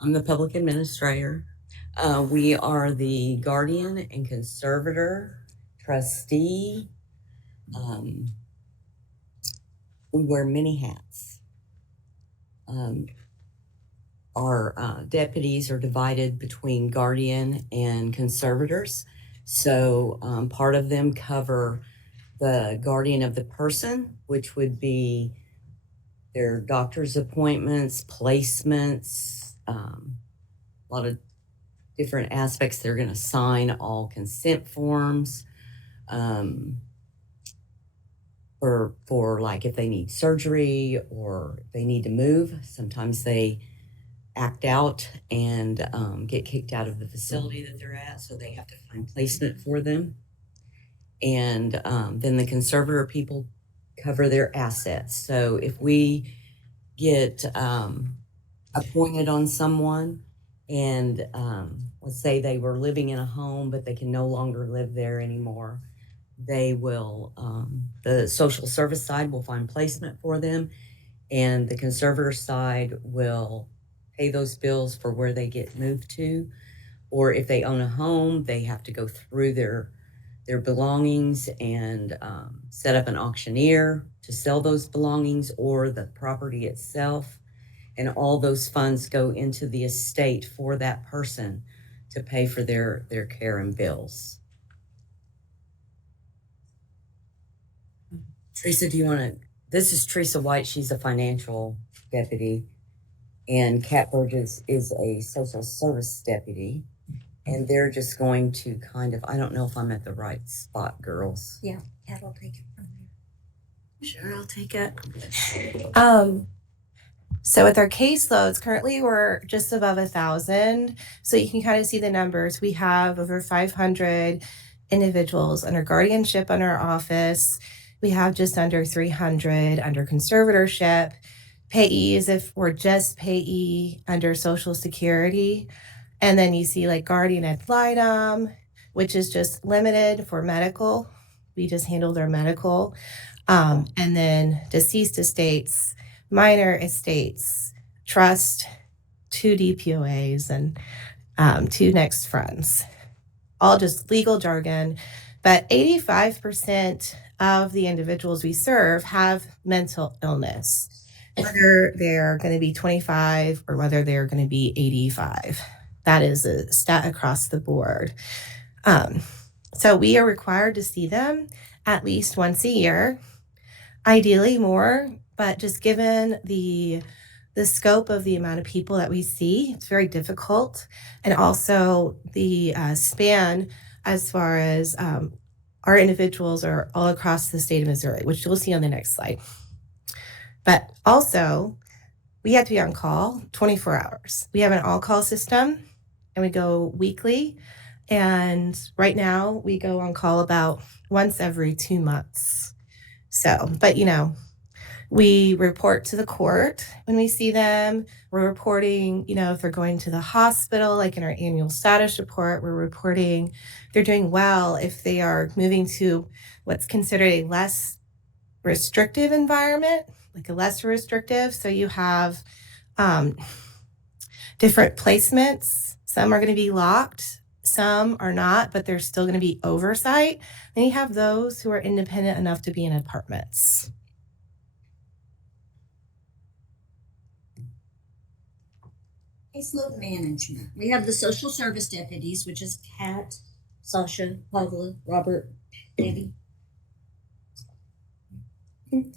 I'm the public administrator. We are the guardian and conservator, trustee. Um, we wear many hats. Um, our deputies are divided between guardian and conservators. So part of them cover the guardian of the person, which would be their doctor's appointments, placements, a lot of different aspects. They're going to sign all consent forms um, for like if they need surgery or they need to move. Sometimes they act out and get kicked out of the facility that they're at, so they have to find placement for them. And then the conservator people cover their assets. So if we get appointed on someone and let's say they were living in a home but they can no longer live there anymore, they will the social service side will find placement for them, and the conservator side will pay those bills for where they get moved to. Or if they own a home, they have to go through their belongings and set up an auctioneer to sell those belongings or the property itself. And all those funds go into the estate for that person to pay for their care and bills. Teresa, do you want to? This is Teresa White. She's a financial deputy, and Kat Burgess is a social service deputy. And they're just going to kind of, I don't know if I'm at the right spot, girls. Yeah, Kat will take it from there. Sure, I'll take it. So with our caseloads, currently we're just above 1,000. So you can kind of see the numbers. We have over 500 individuals under guardianship in our office. We have just under 300 under conservatorship. Payees, if we're just payee under Social Security. And then you see like guardian ad litem, which is just limited for medical. We just handle their medical. And then deceased estates, minor estates, trust, 2 DPOAs, and 2 next friends. All just legal jargon. But 85% of the individuals we serve have mental illness, whether they're going to be 25 or whether they're going to be 85. That is a stat across the board. So we are required to see them at least once a year, ideally more, but just given the scope of the amount of people that we see, it's very difficult. And also the span as far as our individuals are all across the state of Missouri, which you'll see on the next slide. But also, we have to be on call 24 hours. We have an all-call system, and we go weekly. And right now, we go on call about once every 2 months. So, but we report to the court when we see them. We're reporting, if they're going to the hospital, like in our annual status report, we're reporting they're doing well if they are moving to what's considered a less restrictive environment, like a less restrictive. So you have different placements. Some are going to be locked, some are not, but there's still going to be oversight. Then you have those who are independent enough to be in apartments. Caseload management. We have the social service deputies, which is Kat, Sasha, Pavla, Robert, Debbie. Okay.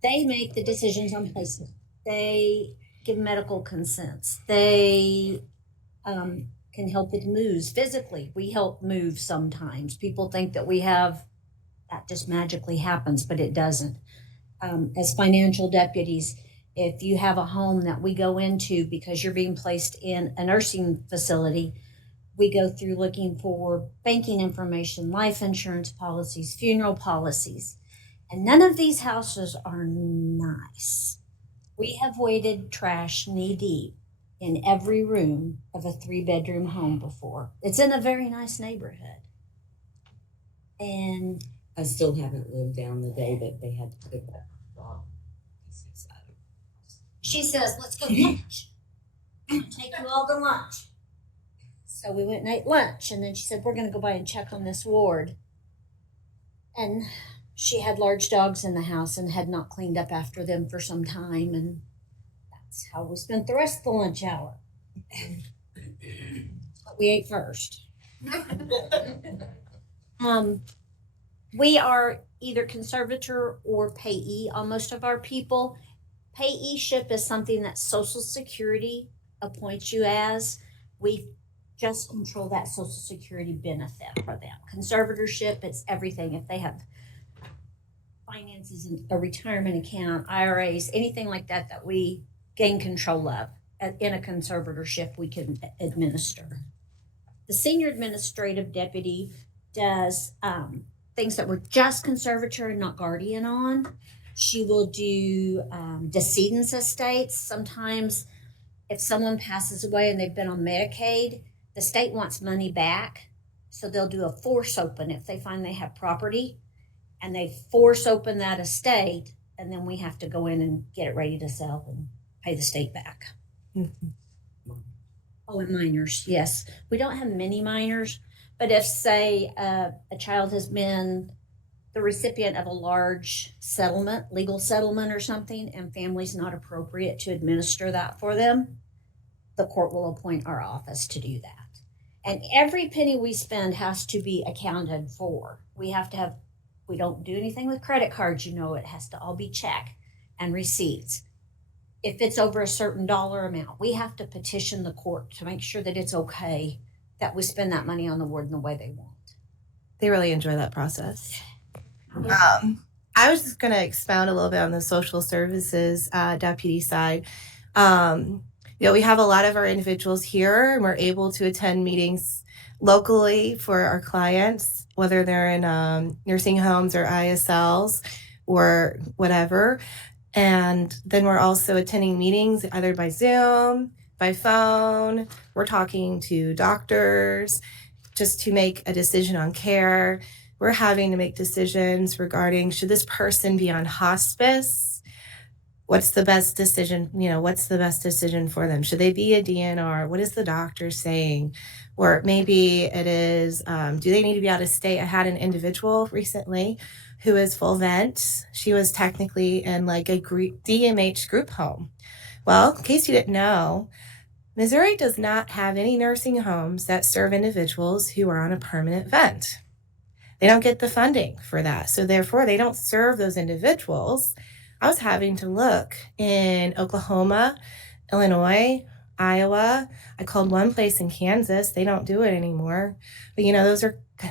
They make the decisions on placement. They give medical consents. They can help with moves physically. We help move sometimes. People think that we have that just magically happens, but it doesn't. As financial deputies, if you have a home that we go into because you're being placed in a nursing facility, we go through looking for banking information, life insurance policies, funeral policies. And none of these houses are nice. We have weighted trash knee deep in every room of a 3-bedroom home before. It's in a very nice neighborhood. And I still haven't lived down the day that they had to pick that dog pieces out of. She says, let's go lunch. I'm gonna take you all to lunch. So we went and ate lunch, and then she said, we're gonna go by and check on this ward. And she had large dogs in the house and had not cleaned up after them for some time, and that's how we spent the rest of the lunch hour. But we ate first. We are either conservator or payee on most of our people. Payeeship is something that Social Security appoints you as. We just control that Social Security benefit for them. Conservatorship, it's everything. If they have finances in a retirement account, IRAs, anything like that that we gain control of in a conservatorship, we can administer. The senior administrative deputy does things that we're just conservator and not guardian on. She will do decedents estates. Sometimes if someone passes away and they've been on Medicaid, the state wants money back. So they'll do a force open if they find they have property, and they force open that estate, and then we have to go in and get it ready to sell and pay the state back. Mhm. Oh, and minors, yes. We don't have many minors, but if, say, a child has been the recipient of a large settlement, legal settlement or something, and family's not appropriate to administer that for them, the court will appoint our office to do that. And every penny we spend has to be accounted for. We don't do anything with credit cards, it has to all be check and receipts. If it's over a certain dollar amount, we have to petition the court to make sure that it's okay that we spend that money on the ward in the way they want. They really enjoy that process. I was just going to expound a little bit on the social services deputy side. We have a lot of our individuals here, and we're able to attend meetings locally for our clients, whether they're in nursing homes or ISLs or whatever. And then we're also attending meetings either by Zoom, by phone. We're talking to doctors just to make a decision on care. We're having to make decisions regarding, should this person be on hospice? What's the best decision? What's the best decision for them? Should they be a DNR? What is the doctor saying? Or maybe it is, do they need to be out of state? I had an individual recently who is full vent. She was technically in like a DMH group home. Well, in case you didn't know, Missouri does not have any nursing homes that serve individuals who are on a permanent vent. They don't get the funding for that. So therefore, they don't serve those individuals. I was having to look in Oklahoma, Illinois, Iowa. I called one place in Kansas. They don't do it anymore. But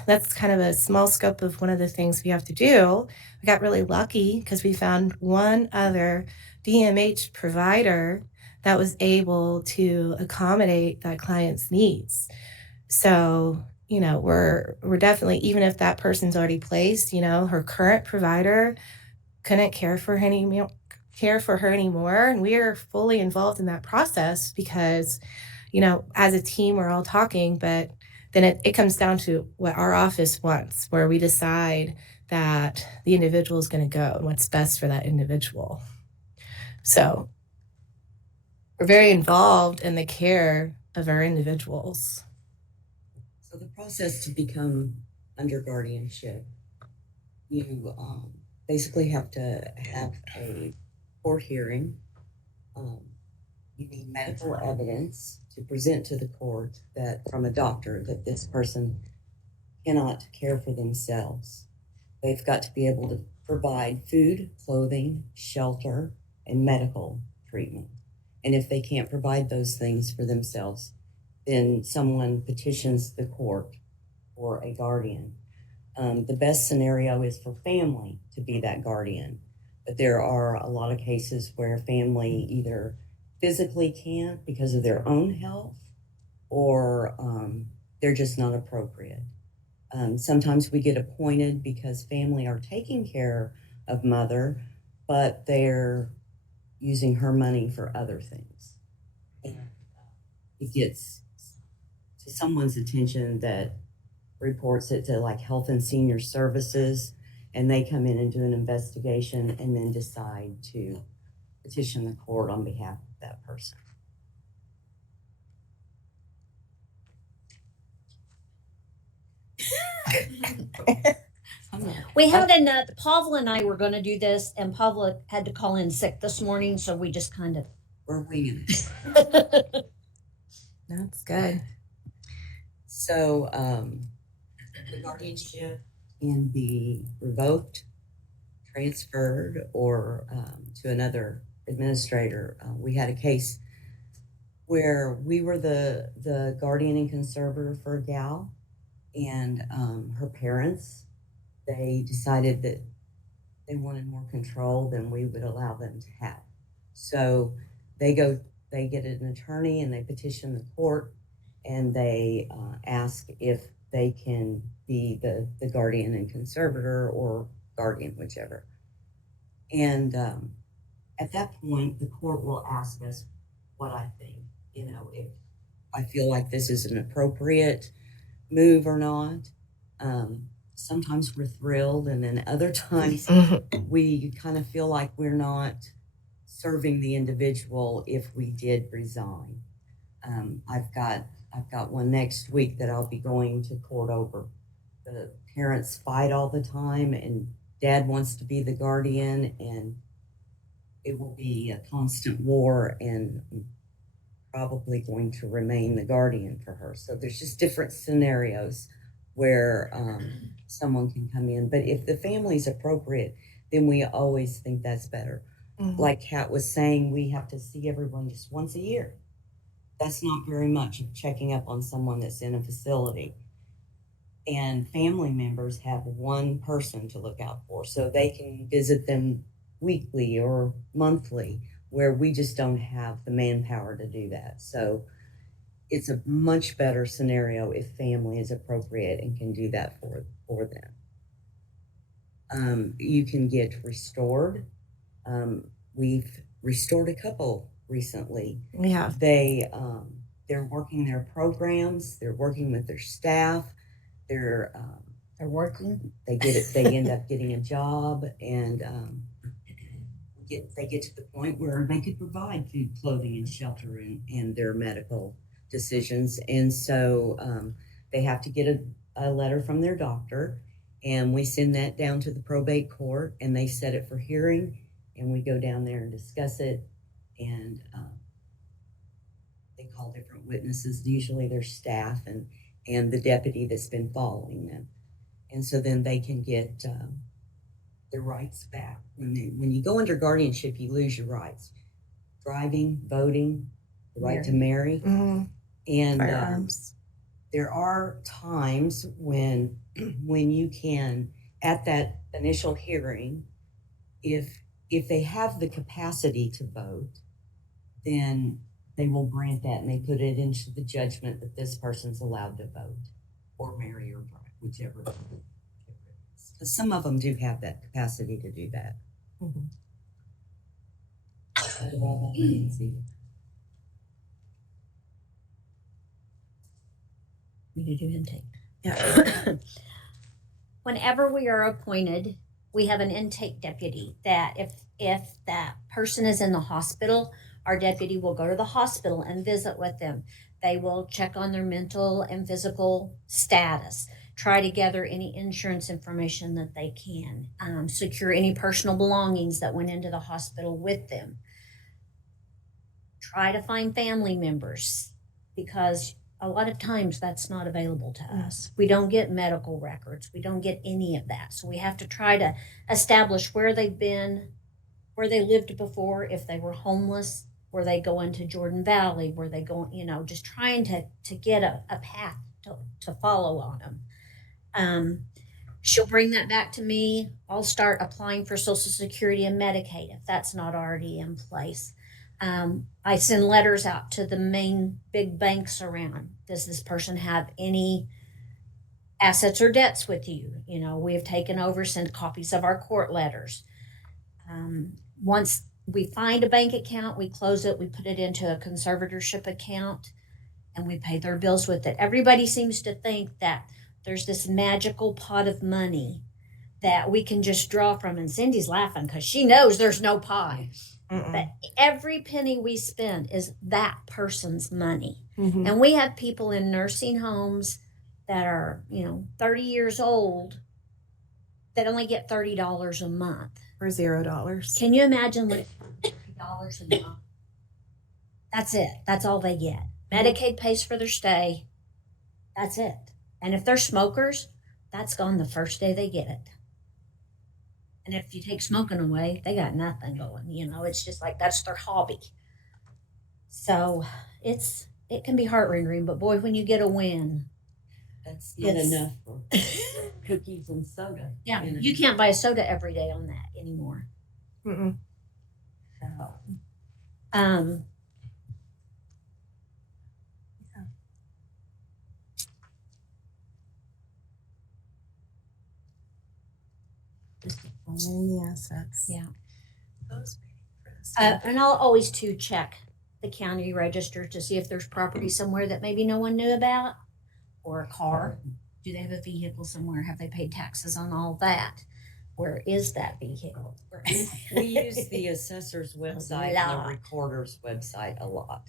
that's kind of a small scope of one of the things we have to do. We got really lucky because we found one other DMH provider that was able to accommodate that client's needs. So, we're definitely, even if that person's already placed, her current provider couldn't care for her anymore. And we are fully involved in that process because, as a team, we're all talking, but then it comes down to what our office wants, where we decide that the individual is going to go and what's best for that individual. So we're very involved in the care of our individuals. So the process to become under guardianship, you basically have to have a court hearing. You need medical evidence to present to the court that from a doctor that this person cannot care for themselves. They've got to be able to provide food, clothing, shelter, and medical treatment. And if they can't provide those things for themselves, then someone petitions the court for a guardian. The best scenario is for family to be that guardian, but there are a lot of cases where family either physically can't because of their own health, or they're just not appropriate. Sometimes we get appointed because family are taking care of mother, but they're using her money for other things. And it gets to someone's attention that reports it to like Health and Senior Services, and they come in and do an investigation and then decide to petition the court on behalf of that person. We had another, Pavel and I were going to do this, and Pavel had to call in sick this morning, so we just kind of. We're winging it. That's good. So the guardianship can be revoked, transferred, or to another administrator. We had a case where we were the guardian and conservator for a gal, and her parents, they decided that they wanted more control than we would allow them to have. So they get an attorney and they petition the court, and they ask if they can be the guardian and conservator, or guardian, whichever. And at that point, the court will ask us what I think, if I feel like this is an appropriate move or not. Sometimes we're thrilled, and then other times we kind of feel like we're not serving the individual if we did resign. I've got one next week that I'll be going to court over. The parents fight all the time, and dad wants to be the guardian, and it will be a constant war, and probably going to remain the guardian for her. So there's just different scenarios where someone can come in. But if the family's appropriate, then we always think that's better. Mm-hmm. Like Kat was saying, we have to see everyone just once a year. That's not very much of checking up on someone that's in a facility. And family members have one person to look out for, so they can visit them weekly or monthly, where we just don't have the manpower to do that. So it's a much better scenario if family is appropriate and can do that for them. You can get restored. We've restored a couple recently. We have. They're working their programs. They're working with their staff. They're working. They get it. They end up getting a job, and they get to the point where they could provide food, clothing, and shelter, and their medical decisions. And so they have to get a letter from their doctor, and we send that down to the probate court, and they set it for hearing, and we go down there and discuss it, and they call different witnesses. Usually their staff and the deputy that's been following them. And so then they can get their rights back. When you go under guardianship, you lose your rights. Driving, voting, the right to marry. Mm-hmm. And firearms. There are times when you can, at that initial hearing, if they have the capacity to vote, then they will grant that, and they put it into the judgment that this person's allowed to vote or marry or drive, whichever. Because some of them do have that capacity to do that. Mm-hmm. We need to do intake. Yeah. Whenever we are appointed, we have an intake deputy that if that person is in the hospital, our deputy will go to the hospital and visit with them. They will check on their mental and physical status, try to gather any insurance information that they can, secure any personal belongings that went into the hospital with them. Try to find family members, because a lot of times that's not available to us. We don't get medical records. We don't get any of that. So we have to try to establish where they've been, where they lived before, if they were homeless, where they go into Jordan Valley, where they go, just trying to get a path to follow on them. She'll bring that back to me. I'll start applying for Social Security and Medicaid if that's not already in place. I send letters out to the main big banks around. Does this person have any assets or debts with you? We have taken over, send copies of our court letters. Once we find a bank account, we close it, we put it into a conservatorship account, and we pay their bills with it. Everybody seems to think that there's this magical pot of money that we can just draw from. And Cindy's laughing because she knows there's no pie. Mm-mm. But every penny we spend is that person's money. Mhm. And we have people in nursing homes that are, 30 years old that only get $30 a month. For $0. Can you imagine like $30 a month? That's it. That's all they get. Medicaid pays for their stay. That's it. And if they're smokers, that's gone the first day they get it. And if you take smoking away, they got nothing going. It's just like that's their hobby. So it can be heart rendering, but boy, when you get a win, That's not Yes. enough for cookies and soda. yeah, you know. you can't buy a soda every day on that anymore. Mm-mm. So, um, And the assets. Yeah. Those for the state. and I'll always too check the county register to see if there's property somewhere that maybe no one knew about, or a car. Do they have a vehicle somewhere? Have they paid taxes on all that? Where is that vehicle? We use the assessor's website and lot. the recorder's website a lot.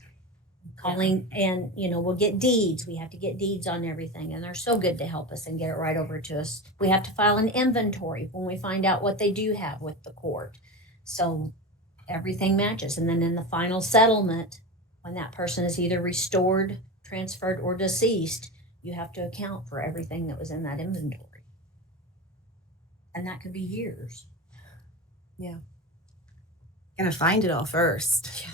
Calling, and we'll get deeds. We have to get deeds on everything, and they're so good to help us and get it right over to us. We have to file an inventory when we find out what they do have with the court, so everything matches. And then in the final settlement, when that person is either restored, transferred, or deceased, you have to account for everything that was in that inventory, and that could be years. Gotta find it all first. Yeah.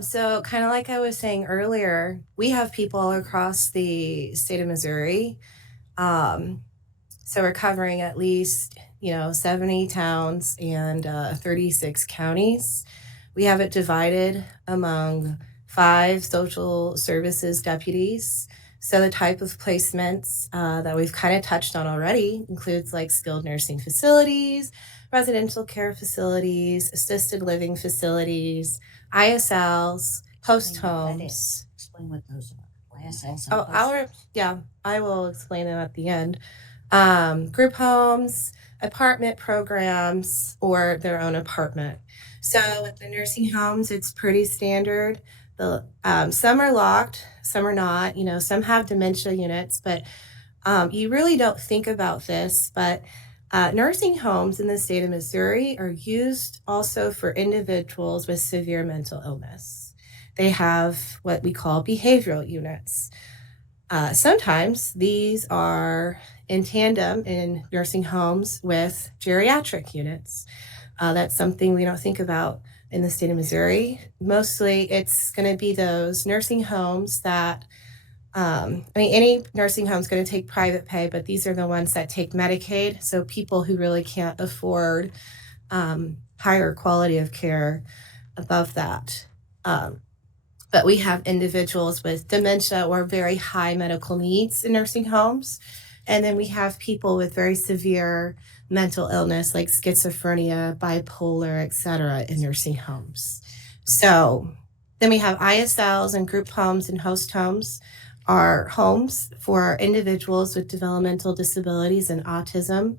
So kind of like I was saying earlier, we have people across the state of Missouri. So we're covering at least, 70 towns and 36 counties. We have it divided among 5 social services deputies. So the type of placements that we've kind of touched on already includes like skilled nursing facilities, residential care facilities, assisted living facilities, ISLs, host Explain what that homes. Explain what those are. YSLs. I will explain them at the end. Group homes, apartment programs, or their own apartment. So with the nursing homes, it's pretty standard. Some are locked, some are not. Some have dementia units, but you really don't think about this. But nursing homes in the state of Missouri are used also for individuals with severe mental illness. They have what we call behavioral units. Sometimes these are in tandem in nursing homes with geriatric units. That's something we don't think about in the state of Missouri. Mostly it's going to be those nursing homes that, any nursing home is going to take private pay, but these are the ones that take Medicaid. So people who really can't afford higher quality of care above that. But we have individuals with dementia or very high medical needs in nursing homes. And then we have people with very severe mental illness like schizophrenia, bipolar, etc. in nursing homes. So then we have ISLs and group homes and host homes are homes for individuals with developmental disabilities and autism.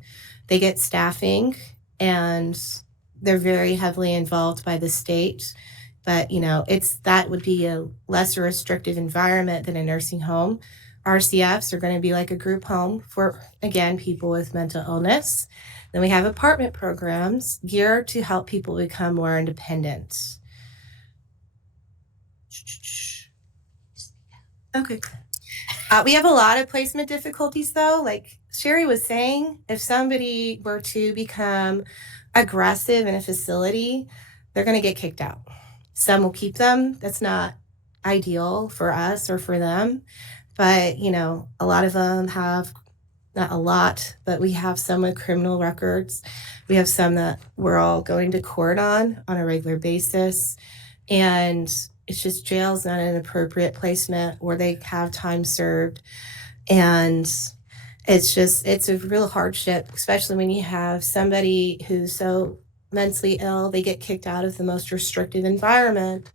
They get staffing and they're very heavily involved by the state. But that would be a less restrictive environment than a nursing home. RCFs are going to be like a group home for, again, people with mental illness. Then we have apartment programs geared to help people become more independent. Okay. We have a lot of placement difficulties though. Like Sherri was saying, if somebody were to become aggressive in a facility, they're going to get kicked out. Some will keep them. That's not ideal for us or for them. But, a lot of them have, not a lot, but we have some with criminal records. We have some that we're all going to court on a regular basis. And it's just jail's not an appropriate placement where they have time served. And it's a real hardship, especially when you have somebody who's so mentally ill, they get kicked out of the most restrictive environment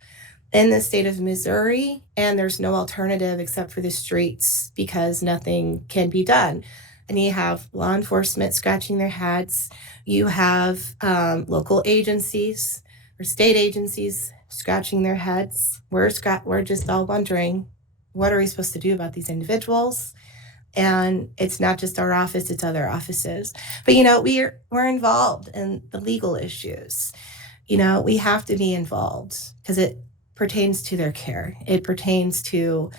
in the state of Missouri, and there's no alternative except for the streets because nothing can be done. and you have law enforcement scratching their heads. You have local agencies or state agencies scratching their heads. We're just all wondering, what are we supposed to do about these individuals? And it's not just our office, it's other offices. But we're involved in the legal issues. We have to be involved because it pertains to their care. It pertains to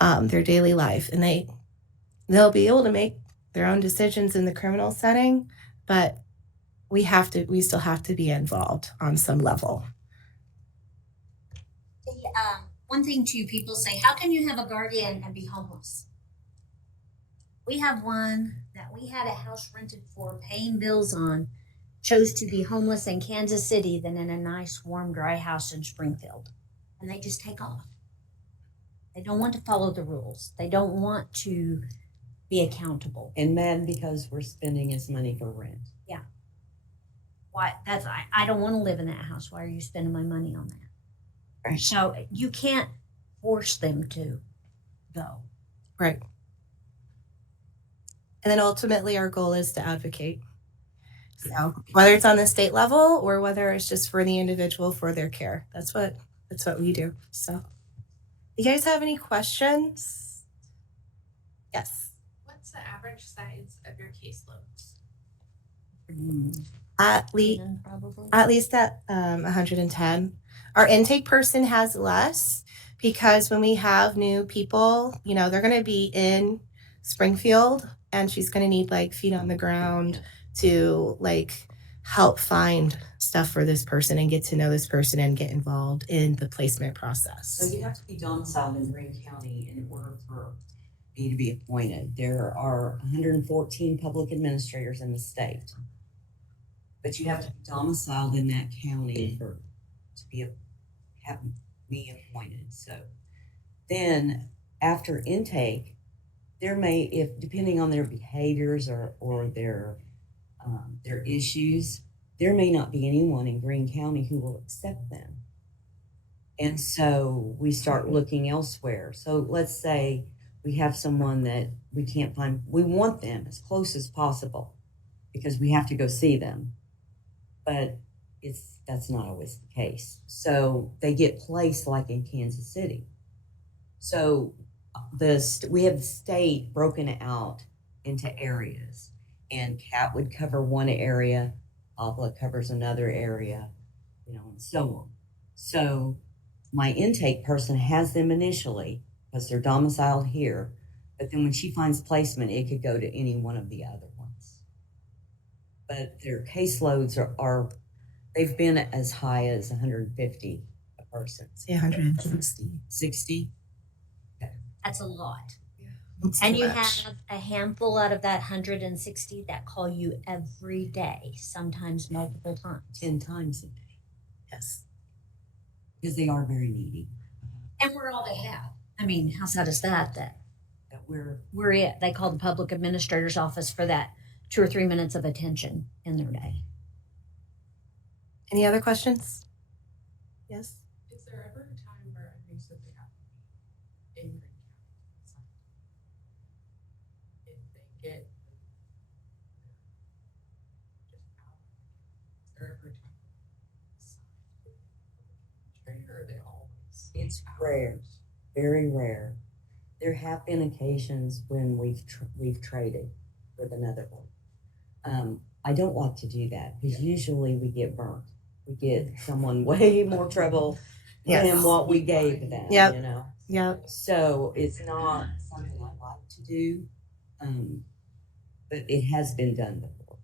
their daily life, and they'll be able to make their own decisions in the criminal setting, but we still have to be involved on some level. One thing too, people say, how can you have a guardian and be homeless? We have one that we had a house rented for, paying bills on, chose to be homeless in Kansas City than in a nice, warm, dry house in Springfield. And they just take off. They don't want to follow the rules. They don't want to be accountable. And mad because we're spending his money for rent. Yeah. Why? I don't want to live in that house. Why are you spending my money on that? Right. So you can't force them to go. Right. And then ultimately our goal is to advocate. So whether it's on the state level or whether it's just for the individual for their care, that's what we do. So you guys have any questions? Yes. What's the average size of your caseloads? At least at 110. Our intake person has less because when we have new people, they're going to be in Springfield and she's going to need feet on the ground to help find stuff for this person and get to know this person and get involved in the placement process. So you have to be domiciled in Greene County in order for me to be appointed. There are 114 public administrators in the state, but you have to be domiciled in that county to have me appointed. So then after intake, depending on their behaviors or their issues, there may not be anyone in Greene County who will accept them. And so we start looking elsewhere. So let's say we have someone that we can't find. We want them as close as possible because we have to go see them. But that's not always the case. So they get placed like in Kansas City. So we have the state broken out into areas, and CAT would cover one area, APLA covers another area, and so on. So my intake person has them initially because they're domiciled here, but then when she finds placement, it could go to any one of the other ones. But their caseloads are they've been as high as 150 a person. Say 160. 60? That's a lot. It's And too you much. have a handful out of that 160 that call you every day, sometimes multiple times. 10 times a day. Yes. Because they are very needy. And we're all they have. I mean, how sad is that That we're we're it? They call the public administrator's office for that 2 or 3 minutes of attention in their day. Any other questions? Yes. Is there ever a time where I think that they have to be in Greene County? If they get just out, is there ever a time or are they always? It's rare, very rare. There have been occasions when we've traded with another one. I don't like to do that because usually we get burnt. We get someone way more trouble than what we gave them. Yep. Yep. So it's not something I like to do, but it has been done before.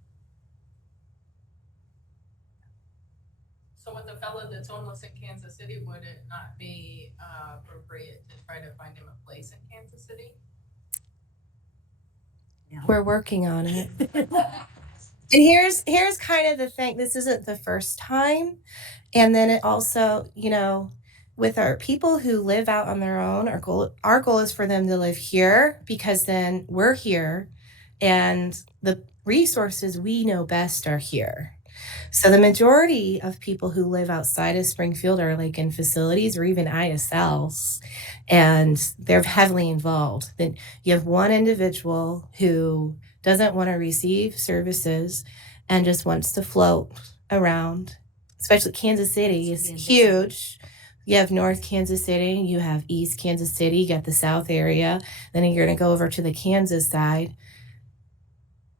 So with the fellow that's homeless in Kansas City, would it not be appropriate to try to find him a place in Kansas City? We're working on it. And here's kind of the thing. This isn't the first time. And then it also, with our people who live out on their own, our goal is for them to live here because then we're here and the resources we know best are here. So the majority of people who live outside of Springfield are in facilities or even ISLs, and they're heavily involved. Then you have one individual who doesn't want to receive services and just wants to float around. Especially Kansas City is huge. You have North Kansas City, you have East Kansas City, you got the South area, then you're going to go over to the Kansas side.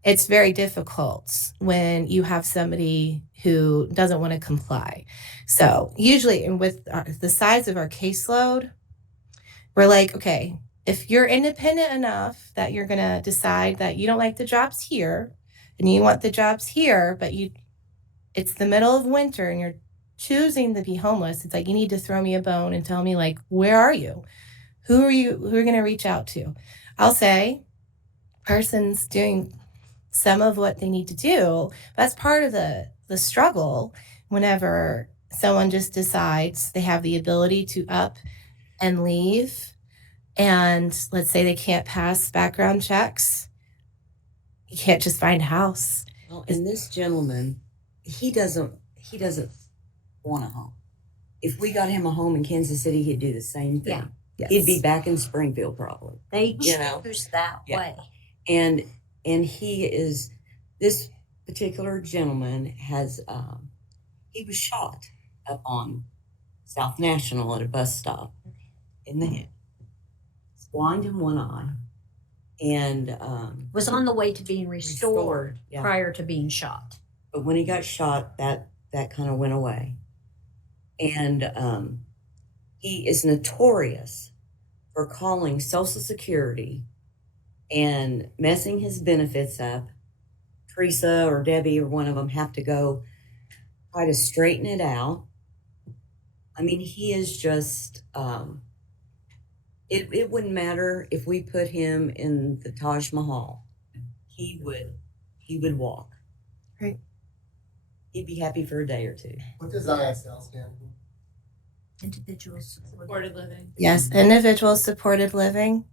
It's very difficult when you have somebody who doesn't want to comply. So usually, and with the size of our caseload, we're like, okay, if you're independent enough that you're going to decide that you don't like the jobs here and you want the jobs here, but it's the middle of winter and you're choosing to be homeless, it's like you need to throw me a bone and tell me, like, where are you? Who are going to reach out to? I'll say, person's doing some of what they need to do. That's part of the struggle whenever someone just decides they have the ability to up and leave, and let's say they can't pass background checks. You can't just find a house. Well, and this gentleman, he doesn't want a home. If we got him a home in Kansas City, he'd do the same thing. Yeah. Yes. He'd be back in Springfield probably. They You know? choose that Yeah. way. And this particular gentleman has he was shot up on South National at a bus stop in the head. He's blind in one eye, and Was on the way to being restored yeah. prior to being shot. But when he got shot, that kind of went away. And he is notorious for calling Social Security and messing his benefits up. Teresa or Debbie or one of them have to go try to straighten it out. I mean, he is just, it wouldn't matter if we put him in the Taj Mahal. He would walk. Right. He'd be happy for a day or two. What does ISL stand for? Individuals. Supported living. Yes, individual supported living.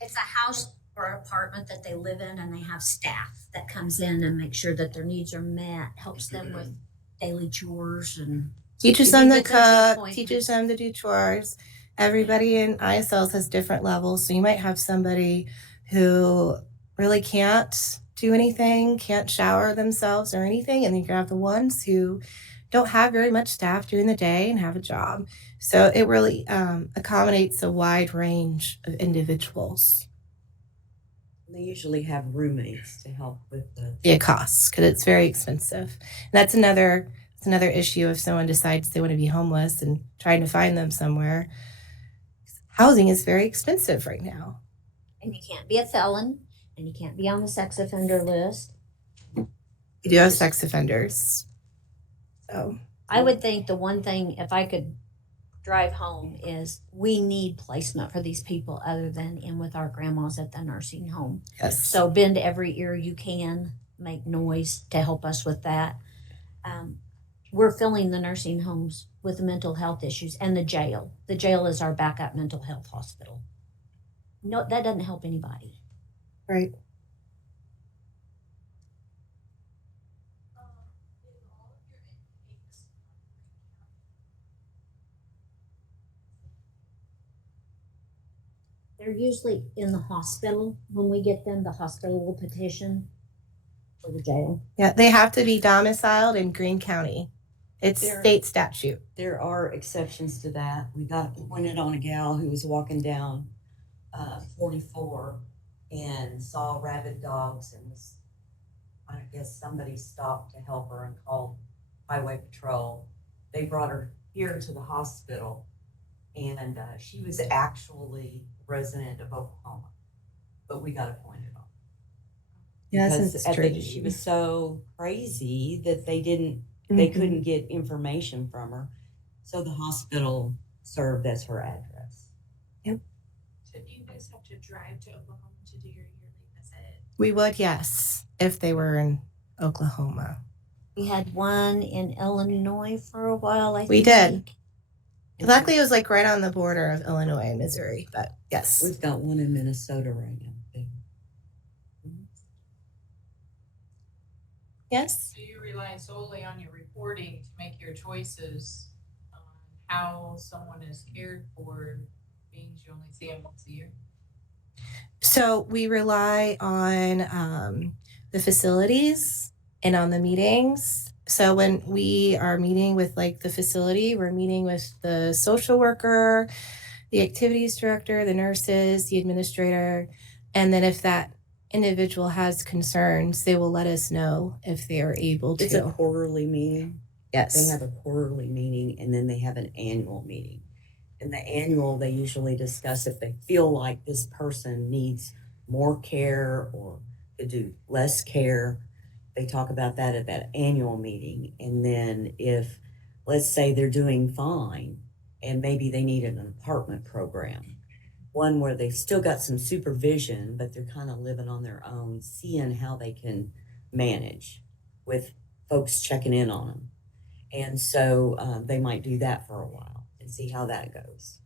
It's a house or apartment that they live in, and they have staff that comes in and make sure that their needs are met, helps them with daily chores and Teaches If them you to get them to cook, appointments. teaches them to do chores. Everybody in ISLs has different levels. So you might have somebody who really can't do anything, can't shower themselves or anything. And then you have the ones who don't have very much staff during the day and have a job. So it really accommodates a wide range of individuals. They usually have roommates to help with the It costs because it's very expensive. And that's another issue if someone decides they want to be homeless and trying to find them somewhere. Housing is very expensive right now. and you can't be a felon and you can't be on the sex offender list. We do have sex offenders. So I would think the one thing, if I could drive home, is we need placement for these people other than in with our grandmas at the nursing home. yes. So bend every ear you can, make noise to help us with that. We're filling the nursing homes with mental health issues and the jail. The jail is our backup mental health hospital. No, that doesn't help anybody. Right. They're usually in the hospital. When we get them, the hospital will petition for the jail. Yeah, they have to be domiciled in Greene County. It's There- state statute. There are exceptions to that. We got pointed on a gal who was walking down 44 and saw rabid dogs and was, I guess somebody stopped to help her and called highway patrol. They brought her here to the hospital, and she was actually a resident of Oklahoma, but we got her pointed on. Yes, Because it's at true. she was so crazy that they Mm-hmm. couldn't get information from her. So the hospital served as her address. So do you guys have to drive to Oklahoma to do your yearly visit? We would, yes, if they were in Oklahoma. We had one in Illinois for a while, I think. We did. Luckily, it was like right on the border of Illinois and Missouri, but yes. We've got one in Minnesota right now. Yes. Do you rely solely on your reporting to make your choices on how someone is cared for, being you only see them once a year? So we rely on the facilities and on the meetings. So when we are meeting with like the facility, we're meeting with the social worker, the activities director, the nurses, the administrator. And then if that individual has concerns, they will let us know if they are able to. It's a quarterly meeting. Yes. They have a quarterly meeting and then they have an annual meeting. In the annual, they usually discuss if they feel like this person needs more care or could do less care. They talk about that at that annual meeting. And then if, let's say they're doing fine and maybe they need an apartment program, one where they've still got some supervision, but they're kind of living on their own, seeing how they can manage with folks checking in on them. And so they might do that for a while and see how that goes.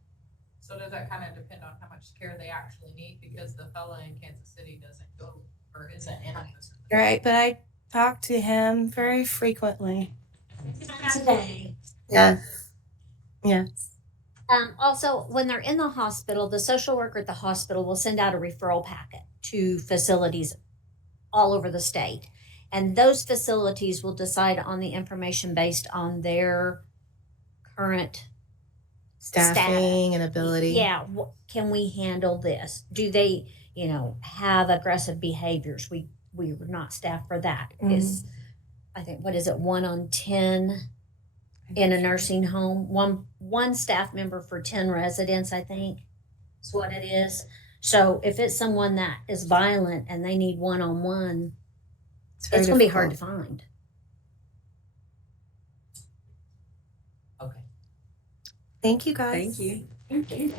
So does that kind of depend on how much care they actually need? Because the fella in Kansas City doesn't go or isn't in a facility. Right, but I talk to him very frequently. Today. Yeah. Yeah. Also, when they're in the hospital, the social worker at the hospital will send out a referral packet to facilities all over the state. And those facilities will decide on the information based on their current Staffing and ability. Yeah, can we handle this? Do they, have aggressive behaviors? We're not staffed for that. Is I think what is it, 1 on 10 in a nursing home? One staff member for 10 residents, I think, is what it is. So if it's someone that is violent and they need one-on-one, it's going to be hard to find. Okay. Thank you, guys. Thank you.